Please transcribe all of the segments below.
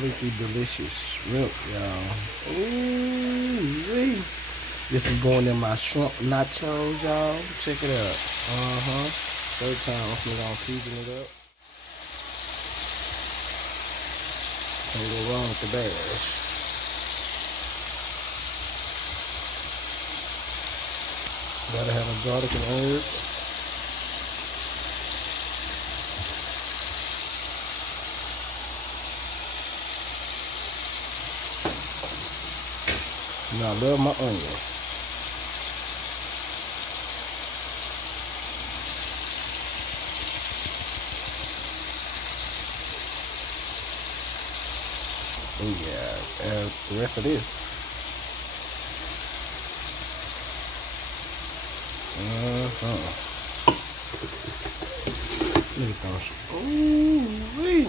look at the delicious shrimp, y'all. Ooh, this is going in my shrimp nachos, y'all. Check it out. Third time I'm gonna season it up. Can't go wrong with the bash. Gotta have a garlic and herbs. Now I love my onion. Oh yeah, the rest of this. Look at those. Ooh,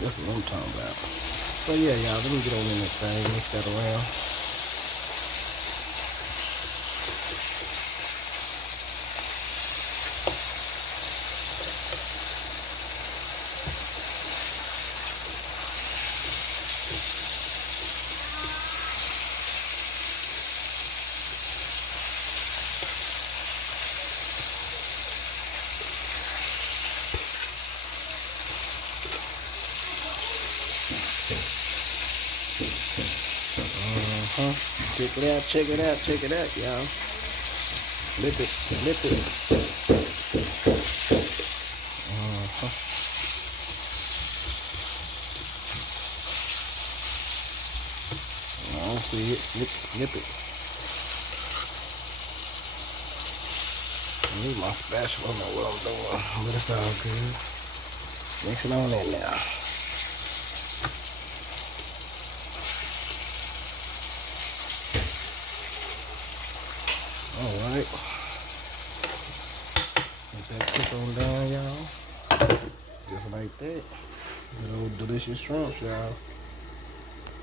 that's what I'm talking about. So yeah, y'all, let me get on in this thing, mix that around. Check it out, y'all. Flip it. I don't see it. Flip it. I need my spatula. I don't know what I'm doing, but it's all good. Mix it on in now. Alright. Let that cook on down, y'all. Just like that. Good old delicious shrimps, y'all.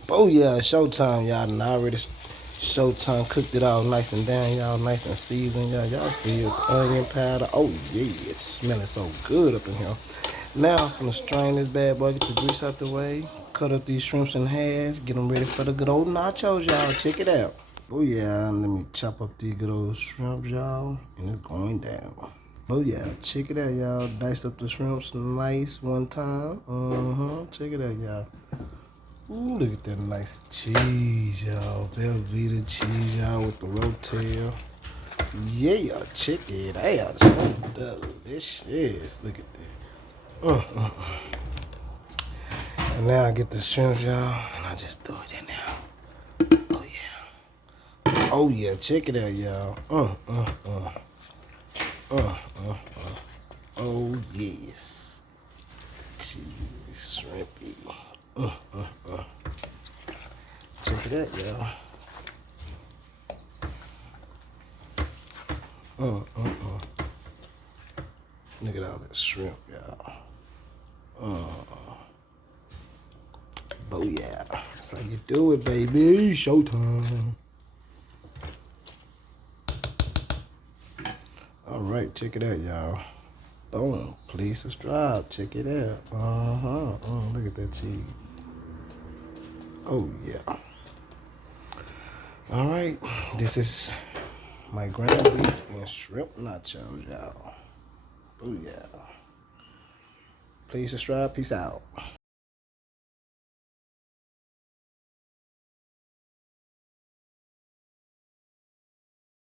Oh yeah, showtime, y'all. And I already showtime cooked it all nice and down, y'all. Nice and seasoned, y'all. Y'all see it. Onion powder. Oh yeah, it's smelling so good up in here. Now I'm gonna strain this bad boy, get the grease out the way. Cut up these shrimps in half. Get them ready for the good old nachos, y'all. Check it out. Oh yeah, let me chop up these good old shrimps, y'all, and it's going down. Oh yeah, check it out, y'all. Dice up the shrimps nice one time. Check it out, y'all. Ooh, look at that nice cheese, y'all. Velveeta cheese, y'all, with the rotel. Yeah, check it out. So delicious. Look at that. And now I get the shrimps, y'all, and I just throw it in there. Oh yeah, check it out, y'all. Oh yes. Cheese shrimpy. Check it out, y'all. Look at all that shrimp, y'all. Oh yeah. That's how you do it, baby. Showtime. Alright, check it out, y'all. Boom. Please subscribe. Check it out. Look at that cheese. Oh, yeah. Alright. This is my ground beef and shrimp nachos, y'all. Oh, yeah. Please subscribe. Peace out.